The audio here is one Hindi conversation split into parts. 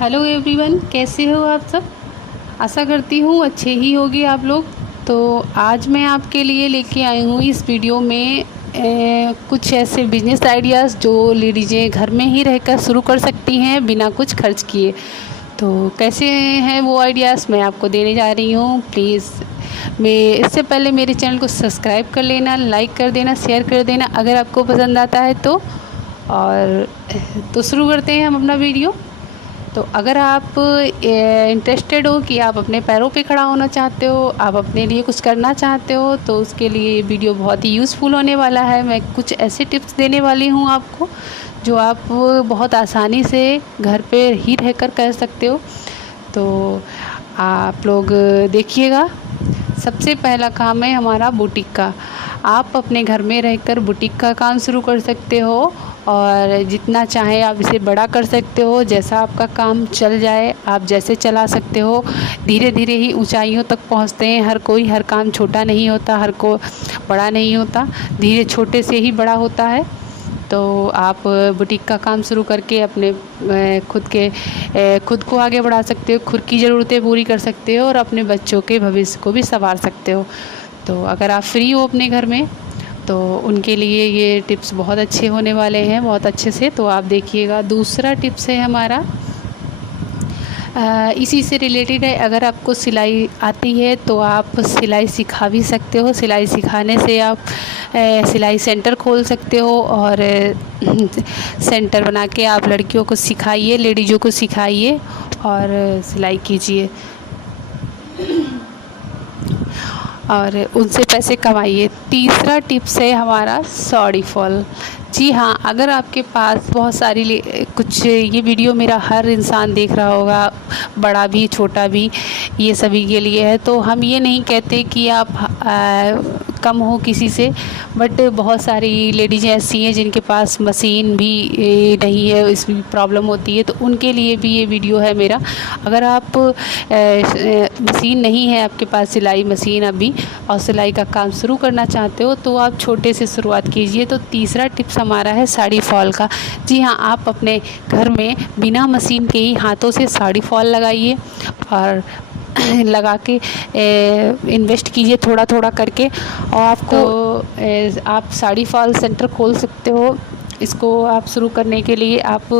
हेलो एवरीवन, कैसे हो आप सब। आशा करती हूँ अच्छे ही होगे आप लोग। तो आज मैं आपके लिए लेके आई हूँ इस वीडियो में कुछ ऐसे बिजनेस आइडियाज़ जो लेडीज़ें घर में ही रहकर शुरू कर सकती हैं बिना कुछ खर्च किए। तो कैसे हैं वो आइडियाज़ मैं आपको देने जा रही हूँ। प्लीज़ मैं इससे पहले मेरे चैनल को सब्सक्राइब कर लेना, लाइक कर देना, शेयर कर देना अगर आपको पसंद आता है तो। और तो शुरू करते हैं हम अपना वीडियो। तो अगर आप इंटरेस्टेड हो कि आप अपने पैरों पे खड़ा होना चाहते हो, आप अपने लिए कुछ करना चाहते हो, तो उसके लिए ये वीडियो बहुत ही यूज़फुल होने वाला है। मैं कुछ ऐसे टिप्स देने वाली हूँ आपको जो आप बहुत आसानी से घर पे ही रहकर कर सकते हो। तो आप लोग देखिएगा। सबसे पहला काम है हमारा बुटीक का। आप अपने घर में रहकर बुटीक का काम शुरू कर सकते हो और जितना चाहे आप इसे बड़ा कर सकते हो। जैसा आपका काम चल जाए आप जैसे चला सकते हो। धीरे धीरे ही ऊंचाइयों तक पहुंचते हैं हर काम छोटा नहीं होता, हर को बड़ा नहीं होता, धीरे छोटे से ही बड़ा होता है। तो आप बुटीक का काम शुरू करके अपने खुद को आगे बढ़ा सकते हो, खुद की ज़रूरतें पूरी कर सकते हो और अपने बच्चों के भविष्य को भी संवार सकते हो। तो अगर आप फ्री हो अपने घर में तो उनके लिए ये टिप्स बहुत अच्छे होने वाले हैं, बहुत अच्छे से। तो आप देखिएगा। दूसरा टिप्स है हमारा इसी से रिलेटेड है। अगर आपको सिलाई आती है तो आप सिलाई सिखा भी सकते हो। सिलाई सिखाने से आप सिलाई सेंटर खोल सकते हो और सेंटर बना के आप लड़कियों को सिखाइए, लेडीज़ों को सिखाइए और सिलाई कीजिए और उनसे पैसे कमाइए। तीसरा टिप्स है हमारा साड़ी फॉल। जी हाँ, अगर आपके पास बहुत सारी कुछ ये वीडियो मेरा हर इंसान देख रहा होगा, बड़ा भी छोटा भी, ये सभी के लिए है। तो हम ये नहीं कहते कि आप कम हो किसी से, बट बहुत सारी लेडीज़ ऐसी हैं जिनके पास मशीन भी नहीं है, इसमें प्रॉब्लम होती है। तो उनके लिए भी ये वीडियो है मेरा। अगर आप मशीन नहीं है आपके पास, सिलाई मशीन अभी, और सिलाई का काम शुरू करना चाहते हो तो आप छोटे से शुरुआत कीजिए। तो तीसरा टिप्स हमारा है साड़ी फॉल का। जी हाँ, आप अपने घर में बिना मशीन के ही हाथों से साड़ी फॉल लगाइए और लगा के इन्वेस्ट कीजिए थोड़ा थोड़ा करके। और आप साड़ी फॉल सेंटर खोल सकते हो। इसको आप शुरू करने के लिए आप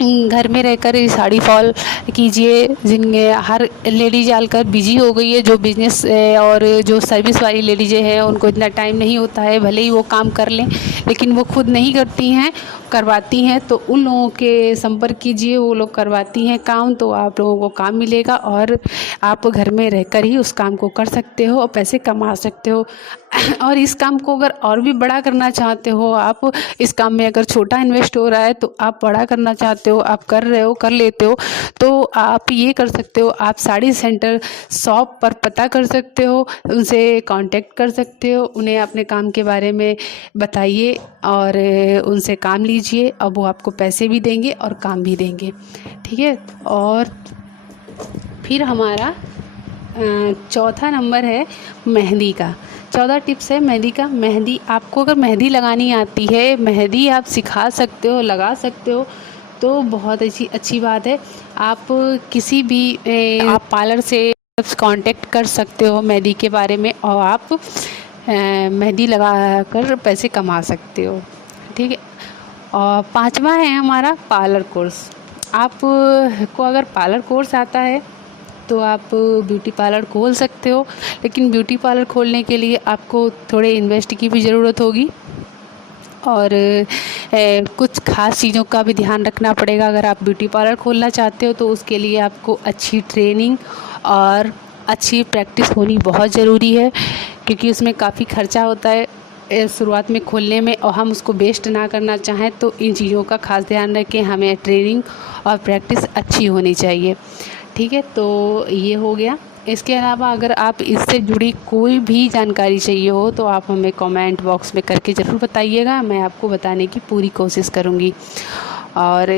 घर में रहकर ये साड़ी फॉल कीजिए। हर लेडीज आजकल बिजी हो गई है, जो बिजनेस और जो सर्विस वाली लेडीज़ें हैं उनको इतना टाइम नहीं होता है। भले ही वो काम कर लें लेकिन वो खुद नहीं करती हैं, करवाती हैं। तो उन लोगों के संपर्क कीजिए, वो लोग करवाती हैं काम। तो आप लोगों को काम मिलेगा और आप घर में रहकर ही उस काम को कर सकते हो और पैसे कमा सकते हो। और इस काम को अगर और भी बड़ा करना चाहते हो, आप इस काम में अगर छोटा इन्वेस्ट हो रहा है तो आप बड़ा करना चाहते हो, आप कर रहे हो, कर लेते हो, तो आप ये कर सकते हो। आप साड़ी सेंटर शॉप पर पता कर सकते हो, उनसे कांटेक्ट कर सकते हो, उन्हें अपने काम के बारे में बताइए और उनसे काम लीजिए। अब वो आपको पैसे भी देंगे और काम भी देंगे। ठीक है। और फिर हमारा चौथा नंबर है मेहंदी का। चौथा टिप्स है मेहंदी का। मेहंदी, आपको अगर मेहंदी लगानी आती है, मेहंदी आप सिखा सकते हो, लगा सकते हो, तो बहुत अच्छी बात है। आप किसी भी आप पार्लर से कांटेक्ट कर सकते हो मेहंदी के बारे में और आप मेहंदी लगा कर पैसे कमा सकते हो। ठीक है। और पांचवा है हमारा पार्लर कोर्स। आप को अगर पार्लर कोर्स आता है तो आप ब्यूटी पार्लर खोल सकते हो, लेकिन ब्यूटी पार्लर खोलने के लिए आपको थोड़े इन्वेस्ट की भी ज़रूरत होगी और कुछ खास चीज़ों का भी ध्यान रखना पड़ेगा। अगर आप ब्यूटी पार्लर खोलना चाहते हो तो उसके लिए आपको अच्छी ट्रेनिंग और अच्छी प्रैक्टिस होनी बहुत ज़रूरी है, क्योंकि उसमें काफ़ी खर्चा होता है शुरुआत में खोलने में। और हम उसको वेस्ट ना करना चाहें तो इन चीज़ों का खास ध्यान रखें। हमें ट्रेनिंग और प्रैक्टिस अच्छी होनी चाहिए। ठीक है। तो ये हो गया। इसके अलावा अगर आप इससे जुड़ी कोई भी जानकारी चाहिए हो तो आप हमें कमेंट बॉक्स में करके ज़रूर बताइएगा, मैं आपको बताने की पूरी कोशिश करूँगी। और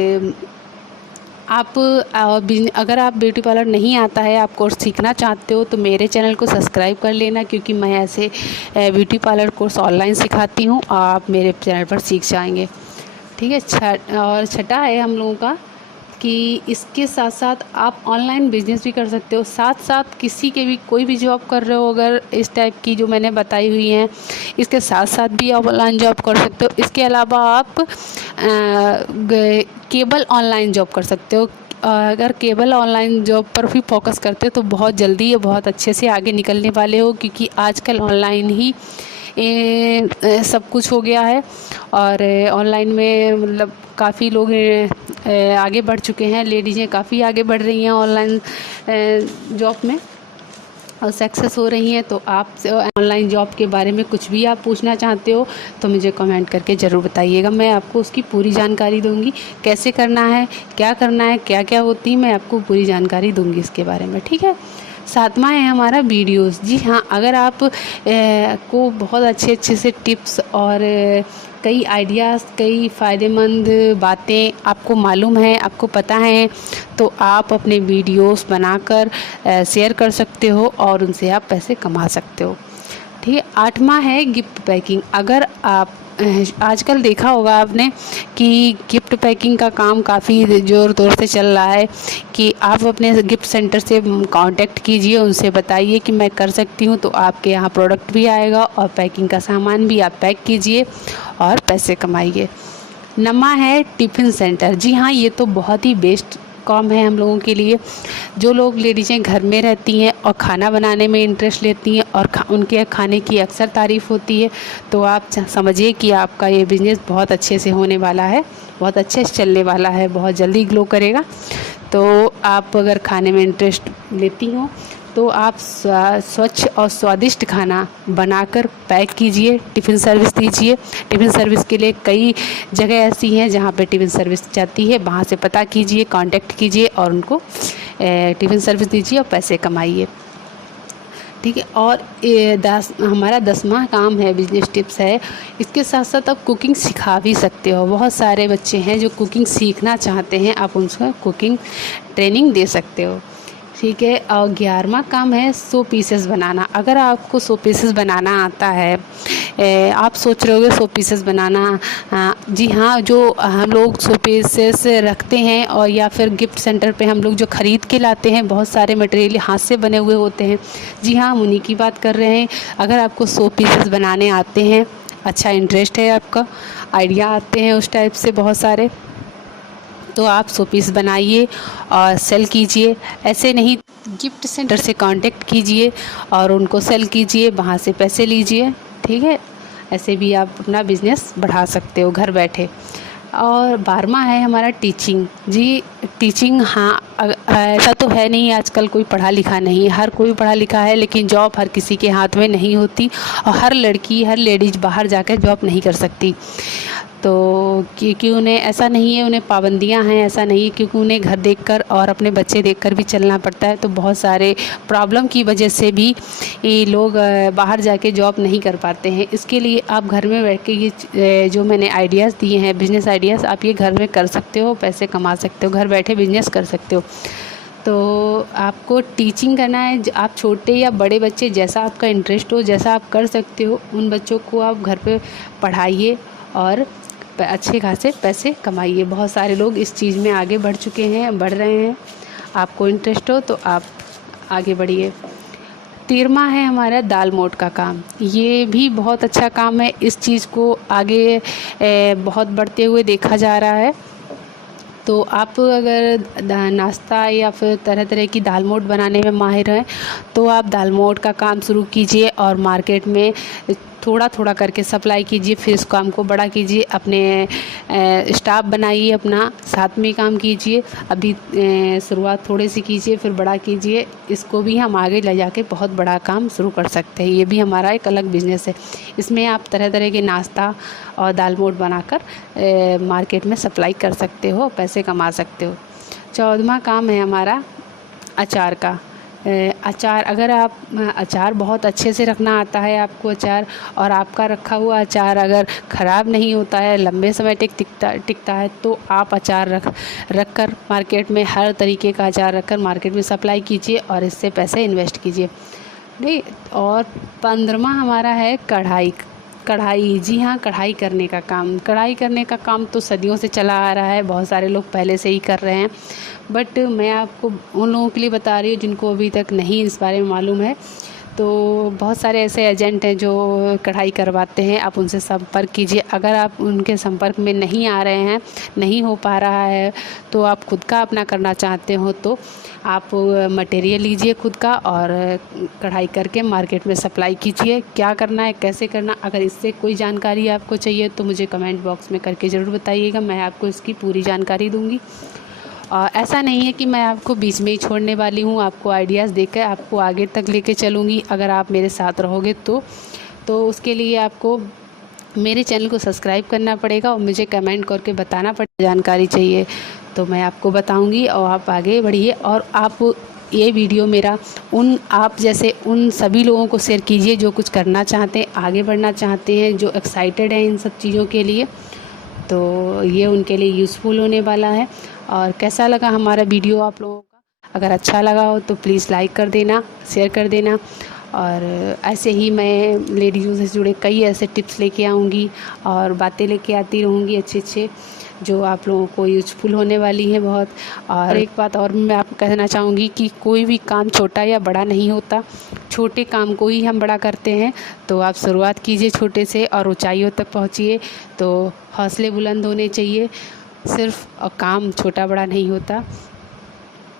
अगर आप ब्यूटी पार्लर नहीं आता है, आप कोर्स सीखना चाहते हो, तो मेरे चैनल को सब्सक्राइब कर लेना, क्योंकि मैं ऐसे ब्यूटी पार्लर कोर्स ऑनलाइन सिखाती हूँ और आप मेरे चैनल पर सीख जाएंगे। ठीक है। और छठा है हम लोगों का कि इसके साथ साथ आप ऑनलाइन बिजनेस भी कर सकते हो, साथ साथ किसी के भी कोई भी जॉब कर रहे हो अगर इस टाइप की जो मैंने बताई हुई हैं, इसके साथ साथ भी आप ऑनलाइन जॉब कर सकते हो। इसके अलावा आप केबल ऑनलाइन जॉब कर सकते हो। अगर केबल ऑनलाइन जॉब पर भी फोकस करते हो तो बहुत जल्दी या बहुत अच्छे से आगे निकलने वाले हो, क्योंकि आजकल ऑनलाइन ही सब कुछ हो गया है और ऑनलाइन में मतलब काफ़ी लोग आगे बढ़ चुके हैं। लेडीज़ें काफ़ी आगे बढ़ रही हैं ऑनलाइन जॉब में और सक्सेस हो रही हैं। तो आप ऑनलाइन जॉब के बारे में कुछ भी आप पूछना चाहते हो तो मुझे कमेंट करके ज़रूर बताइएगा, मैं आपको उसकी पूरी जानकारी दूंगी। कैसे करना है, क्या करना है, क्या क्या होती है, मैं आपको पूरी जानकारी दूंगी इसके बारे में, ठीक है। सातवां है हमारा वीडियोस। जी हाँ, अगर आप को बहुत अच्छे से टिप्स और कई आइडियाज़, कई फ़ायदेमंद बातें आपको मालूम है, आपको पता है, तो आप अपने वीडियोस बनाकर शेयर कर सकते हो और उनसे आप पैसे कमा सकते हो, ठीक है। आठवां है गिफ्ट पैकिंग। अगर आप आजकल देखा होगा आपने कि गिफ्ट पैकिंग का काम काफ़ी ज़ोर तौर से चल रहा है कि आप अपने गिफ्ट सेंटर से कांटेक्ट कीजिए, उनसे बताइए कि मैं कर सकती हूँ, तो आपके यहाँ प्रोडक्ट भी आएगा और पैकिंग का सामान भी आप पैक कीजिए और पैसे कमाइए। नवा है टिफ़िन सेंटर। जी हाँ, ये तो बहुत ही बेस्ट काम है हम लोगों के लिए। जो लोग लेडीज़ें घर में रहती हैं और खाना बनाने में इंटरेस्ट लेती हैं और उनके खाने की अक्सर तारीफ़ होती है, तो आप समझिए कि आपका ये बिज़नेस बहुत अच्छे से होने वाला है, बहुत अच्छे से चलने वाला है, बहुत जल्दी ग्लो करेगा। तो आप अगर खाने में इंटरेस्ट लेती हो तो आप स्वच्छ और स्वादिष्ट खाना बनाकर पैक कीजिए, टिफ़िन सर्विस दीजिए। टिफ़िन सर्विस के लिए कई जगह ऐसी हैं जहाँ पे टिफ़िन सर्विस जाती है, वहाँ से पता कीजिए, कांटेक्ट कीजिए और उनको टिफ़िन सर्विस दीजिए और पैसे कमाइए, ठीक है। और हमारा 10वां काम है, बिजनेस टिप्स है, इसके साथ साथ आप कुकिंग सिखा भी सकते हो। बहुत सारे बच्चे हैं जो कुकिंग सीखना चाहते हैं, आप उनको कुकिंग ट्रेनिंग दे सकते हो, ठीक है। और 11वां काम है शो पीसेस बनाना। अगर आपको शो पीसेस बनाना आता है, आप सोच रहे होगे शो पीसेस बनाना, जी हाँ, जो हम लोग शो पीसेस रखते हैं और या फिर गिफ्ट सेंटर पे हम लोग जो ख़रीद के लाते हैं, बहुत सारे मटेरियल हाथ से बने हुए होते हैं। जी हाँ, हम उन्हीं की बात कर रहे हैं। अगर आपको शो पीसेस बनाने आते हैं, अच्छा इंटरेस्ट है, आपका आइडिया आते हैं उस टाइप से बहुत सारे, तो आप शो पीस बनाइए और सेल कीजिए। ऐसे नहीं, गिफ्ट सेंटर से कांटेक्ट कीजिए और उनको सेल कीजिए, वहाँ से पैसे लीजिए, ठीक है। ऐसे भी आप अपना बिज़नेस बढ़ा सकते हो घर बैठे। और 12वां है हमारा टीचिंग। जी, टीचिंग, हाँ, ऐसा तो है नहीं आजकल कोई पढ़ा लिखा नहीं है, हर कोई पढ़ा लिखा है, लेकिन जॉब हर किसी के हाथ में नहीं होती और हर लड़की, हर लेडीज़ बाहर जाकर जॉब नहीं कर सकती। तो क्योंकि उन्हें ऐसा नहीं है, उन्हें पाबंदियां हैं, ऐसा नहीं है, क्योंकि उन्हें घर देखकर और अपने बच्चे देखकर भी चलना पड़ता है। तो बहुत सारे प्रॉब्लम की वजह से भी ये लोग बाहर जाके जॉब नहीं कर पाते हैं। इसके लिए आप घर में बैठ के ये जो मैंने आइडियाज़ दिए हैं, बिज़नेस आइडियाज़, आप ये घर में कर सकते हो, पैसे कमा सकते हो, घर बैठे बिज़नेस कर सकते हो। तो आपको टीचिंग करना है, आप छोटे या बड़े बच्चे, जैसा आपका इंटरेस्ट हो, जैसा आप कर सकते हो, उन बच्चों को आप घर पे पढ़ाइए और अच्छे खासे पैसे कमाइए। बहुत सारे लोग इस चीज़ में आगे बढ़ चुके हैं, बढ़ रहे हैं। आपको इंटरेस्ट हो तो आप आगे बढ़िए। 13वां है हमारा दाल मोठ का काम। ये भी बहुत अच्छा काम है, इस चीज़ को आगे बहुत बढ़ते हुए देखा जा रहा है। तो आप अगर नाश्ता या फिर तरह तरह की दाल मोठ बनाने में माहिर हैं तो आप दाल मोठ का काम शुरू कीजिए और मार्केट में थोड़ा थोड़ा करके सप्लाई कीजिए, फिर इस काम को बड़ा कीजिए, अपने स्टाफ बनाइए, अपना साथ में काम कीजिए। अभी शुरुआत थोड़े से कीजिए, फिर बड़ा कीजिए। इसको भी हम आगे ले जाके बहुत बड़ा काम शुरू कर सकते हैं। ये भी हमारा एक अलग बिजनेस है। इसमें आप तरह तरह के नाश्ता और दाल मोठ बनाकर मार्केट में सप्लाई कर सकते हो, पैसे कमा सकते हो। 14वां काम है हमारा अचार का। अचार, अगर आप अचार बहुत अच्छे से रखना आता है आपको अचार, और आपका रखा हुआ अचार अगर ख़राब नहीं होता है, लंबे समय तक टिकता है, तो आप अचार रख कर मार्केट में, हर तरीके का अचार रखकर मार्केट में सप्लाई कीजिए और इससे पैसे इन्वेस्ट कीजिए, नहीं। और 15वां हमारा है कढ़ाई। कढ़ाई, जी हाँ, कढ़ाई करने का काम। कढ़ाई करने का काम तो सदियों से चला आ रहा है, बहुत सारे लोग पहले से ही कर रहे हैं, बट मैं आपको उन लोगों के लिए बता रही हूँ जिनको अभी तक नहीं इस बारे में मालूम है। तो बहुत सारे ऐसे एजेंट हैं जो कढ़ाई करवाते हैं, आप उनसे संपर्क कीजिए। अगर आप उनके संपर्क में नहीं आ रहे हैं, नहीं हो पा रहा है, तो आप खुद का अपना करना चाहते हो तो आप मटेरियल लीजिए खुद का और कढ़ाई करके मार्केट में सप्लाई कीजिए। क्या करना है, कैसे करना, अगर इससे कोई जानकारी आपको चाहिए तो मुझे कमेंट बॉक्स में करके ज़रूर बताइएगा, मैं आपको इसकी पूरी जानकारी दूँगी। ऐसा नहीं है कि मैं आपको बीच में ही छोड़ने वाली हूँ, आपको आइडियाज़ देकर आपको आगे तक लेके चलूँगी अगर आप मेरे साथ रहोगे तो उसके लिए आपको मेरे चैनल को सब्सक्राइब करना पड़ेगा और मुझे कमेंट करके बताना पड़ेगा जानकारी चाहिए तो मैं आपको बताऊंगी और आप आगे बढ़िए। और आप ये वीडियो मेरा आप जैसे उन सभी लोगों को शेयर कीजिए जो कुछ करना चाहते हैं, आगे बढ़ना चाहते हैं, जो एक्साइटेड हैं इन सब चीज़ों के लिए, तो ये उनके लिए यूज़फुल होने वाला है। और कैसा लगा हमारा वीडियो आप लोगों का, अगर अच्छा लगा हो तो प्लीज़ लाइक कर देना, शेयर कर देना। और ऐसे ही मैं लेडीज़ों से जुड़े कई ऐसे टिप्स लेके आऊँगी और बातें लेके आती रहूँगी अच्छे जो आप लोगों को यूज़फुल होने वाली है बहुत। और एक बात और मैं आपको कहना चाहूँगी कि कोई भी काम छोटा या बड़ा नहीं होता, छोटे काम को ही हम बड़ा करते हैं। तो आप शुरुआत कीजिए छोटे से और ऊंचाइयों तक पहुँचिए। तो हौसले बुलंद होने चाहिए, सिर्फ काम छोटा बड़ा नहीं होता।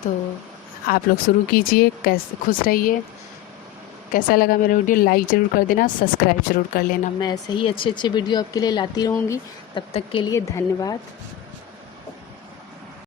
तो आप लोग शुरू कीजिए, कैसे खुश रहिए। कैसा लगा मेरा वीडियो लाइक ज़रूर कर देना, सब्सक्राइब ज़रूर कर लेना। मैं ऐसे ही अच्छे वीडियो आपके लिए लाती रहूँगी। तब तक के लिए धन्यवाद।